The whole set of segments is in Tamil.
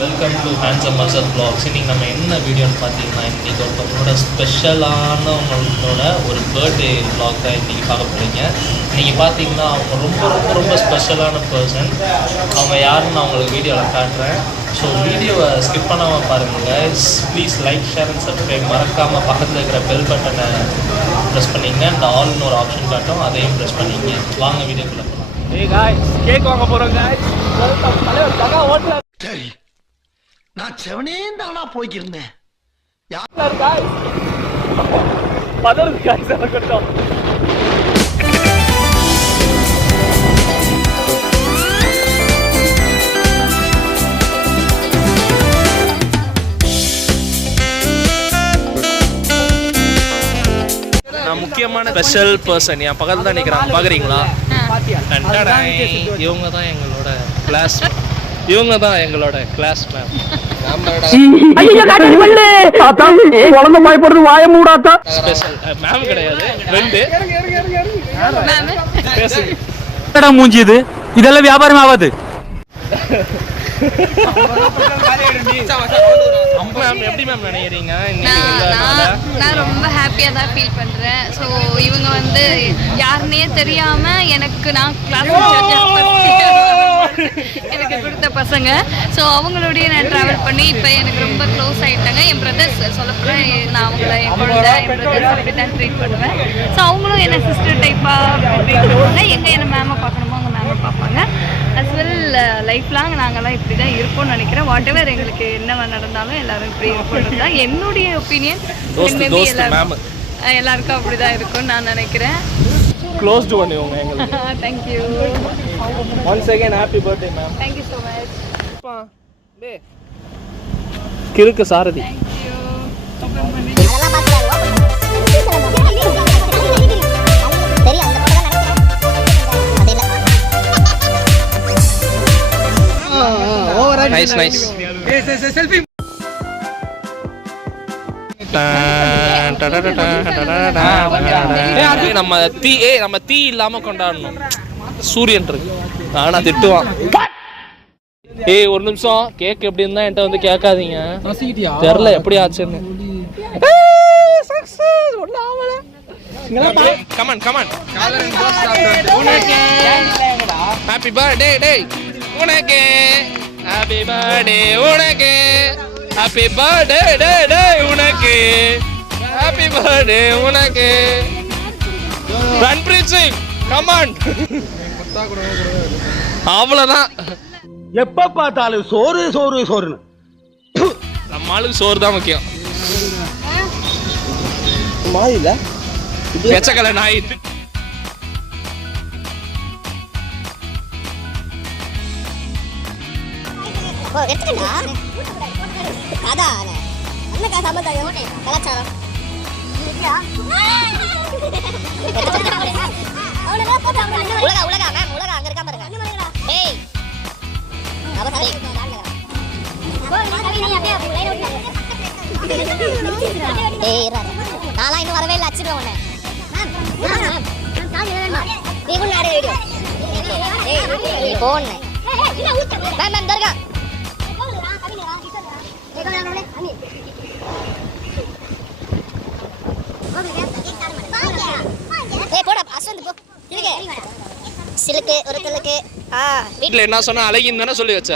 Welcome to handsome மர்சல் vlogs. இன்றைக்கி நம்ம என்ன வீடியோன்னு பார்த்தீங்கன்னா, இன்றைக்கி ஒருத்தவங்களோட ஸ்பெஷலானவங்களோட ஒரு பர்த்டே வ்ளாக் தான் இன்றைக்கி பார்க்க போகிறீங்க. இன்றைக்கி பார்த்தீங்கன்னா அவங்க ரொம்ப ஸ்பெஷலான பர்சன். அவங்க யாருன்னு நான் உங்களுக்கு வீடியோவில் காட்டுறேன். ஸோ வீடியோவை ஸ்கிப் பண்ணாமல் பாருங்கள் guys. Please like, share and subscribe. மறக்காமல் பக்கத்தில் இருக்கிற பெல் பட்டனை ப்ரெஸ் பண்ணிங்க. அந்த ஆல்னு ஒரு ஆப்ஷன் காட்டும், அதையும் ப்ரெஸ் பண்ணிங்க. வாங்க வீடியோக்குள்ளே போகலாம். ஏய் காய்ஸ், கேக் வாங்க போறோம் காய்ஸ். சரி, நான் செவனேந்தானா போய்க்கிருந்தேன். யார் காய்ஸ்? பதறு காய்ஸ் அதற்கட்டும். நான் முக்கியமான ஸ்பெஷல் பர்சன் என் பக்கத்துல தான் நிற்கிறாங்க. பார்க்குறீங்களா? இவங்க தான் எங்களோட கிளாஸ். இவங்க தான் எங்களோட கிளாஸ் மேம். ஸ்பெஷல் மேம் கிடையாது, ஃப்ரெண்டு. மூஞ்சி இது, இதெல்லாம் வியாபாரம் ஆகாது. மேம் எப்படி மேம் நினைக்கிறீங்க? நான் ரொம்ப ஹாப்பியாக தான் ஃபீல் பண்ணுறேன். ஸோ இவங்க வந்து யாருன்னே தெரியாமல் எனக்கு நான் கிளாஸ் எனக்கு கொடுத்த பசங்க. ஸோ அவங்களோடய நான் ட்ராவல் பண்ணி இப்போ எனக்கு ரொம்ப க்ளோஸ் ஆகிட்டாங்க. என் பிரதர்ஸ் சொல்லப்போனால் நான் அவங்கள என் குழந்தை, என் பிரதர்ஸ் அப்படி தான் ட்ரீட் பண்ணுவேன். ஸோ அவங்களும் என்னை சிஸ்டர் டைப்பாக ட்ரீட் பண்ணுவாங்க. எங்கே என்னை மேமை பார்க்கணுமோ அவங்க மேமை பார்ப்பாங்க. அஸ் வெல் லைஃப் லாங் நாங்கள்லாம் இப்படி தான் இருப்போம்னு நினைக்கிறேன். வாட் எவர் எங்களுக்கு என்ன நடந்தாலும் எல்லாரும் இப்படி இருப்போம் தான் என்னுடைய ஒப்பீனியன். எல்லாருக்கும் அப்படி தான் இருக்கும்னு நான் நினைக்கிறேன். க்ளோஸ் டு ஒன் இவங்க எங்களுக்கு. Thank you. Once again happy birthday ma'am. Thank you so much. டேய் கிறுக்கு Sarathi. Thank you. Nice nice. Selfie. நம்ம தீ இல்லாம கொண்டாடணும். சூரியன் இருக்கு ஆனா திட்டுவான். ஏய் ஒரு நிமிஷம், கேக் எப்படி இருந்தா என்கிட்ட வந்து கேட்காதீங்க. தெரியல எப்படி ஆச்சுன்னு. Come on come on. Happy birthday day உனக்கு. ஹாப்பி பர்த்டே உனக்கு. ஹாப்பி பர்த்டே டே டே உனக்கு. ஹாப்பி பர்த்டே உனக்கு. ரன்பிரீத் சிங் கமான். அவ்வளவுதான். எப்ப பார்த்தாலும் சோறு சோறு சோறுன்னு. நம்ம ஆளுக்கு சோறு தான் முக்கியம். மாயில எச்சக்கலை நாய். நான்லாம் இன்னும் வரவே இல்லை. அச்சுடுவேன் உன்னை. நீ கூட நிறைய வீடியோ நீ போன மேம் மேம் தர்கா. ஏய் போடா அஸ்வந்த் போ. சிலுக்கு ஒரு சிலுக்கு. வீட்டில் என்ன சொன்னா அழகின்னு தானே சொல்லி வச்ச.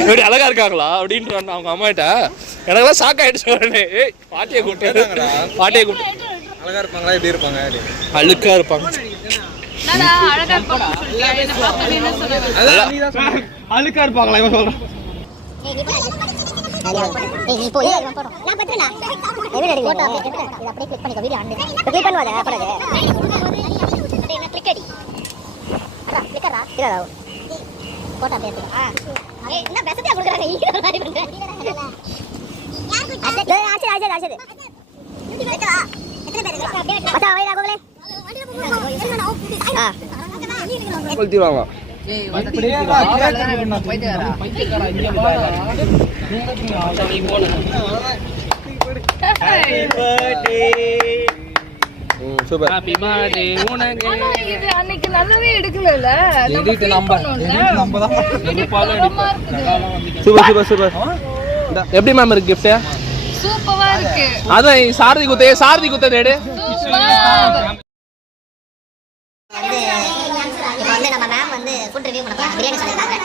எப்படி அழகா இருக்காங்களா அப்படின்ட்டு அவங்க அம்மாட்ட எனக்குலாம் ஷாக் ஆயிடுச்சு. உடனே ஏய் பாட்டியை கூப்பிட்டு அழகா இருப்பாங்களா? எப்படி இருப்பாங்க? அழுக்கா இருப்பாங்க. அழுக்கா இருப்பாங்களா? இவன் சொல்றான். நீ போய் நான் போறோம். நான் பண்றேனா? எவ்வளவு அடி போட்டோ அப்படியே இத அப்படியே கிளிக் பண்ணிக்கோ. வீடியோ ஆன் பண்ணு. கிளிக் பண்ணுவாத அப்பறதே. அப்படியே என்ன கிளிக் அடி. அட கிளிக்கறா. இல்லடா. போட்டோ அப்படியே எடுத்து. ஏய் என்ன பெசதியா குடுக்குறாங்க. இங்க ஒரு மாதிரி பண்ற. யாருக்கு? ஆச்சு. இருக்கா? எத்தனை பேர் இருக்கா? மச்சா வைடா கோகலே. கொளுத்திடுவாங்க. சூப்பர். ஹேப்பி பர்த்டே உனக்கு. இது அன்னைக்கு நல்லாவே எடுக்கலல. எடிட் நம்ம தான் பால எடுப்போம். சூப்பர் சூப்பர் எப்படி மேம் இருக்கு gift? சூப்பரா இருக்கு. அதான் சாரதி குத்தது எடு. இப்போ வந்து நம்ம மேம் வந்து ஃபுட் ரிவ்யூ பண்ண போறாங்க. பிரியாணி சொல்லிருக்காங்க.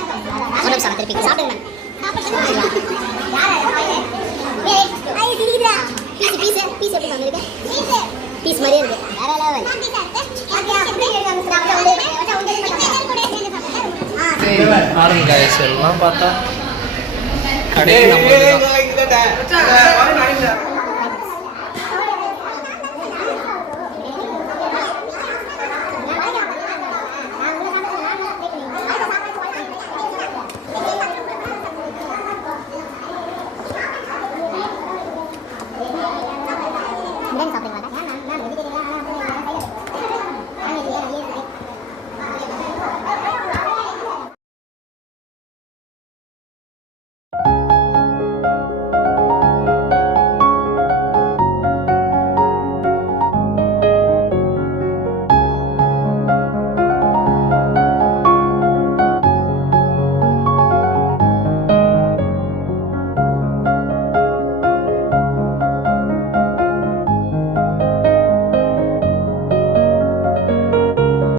ஒரு நிமிஷம் திருப்பி சாப்பிடுங்க மேம். பீஸ் எப்படி வந்திருக்கு? பீஸ் மாதிரியே இருக்கு. வேற லெவல். பாருங்க guys, எல்லாம் பார்த்தா கடைக்கு நம்ம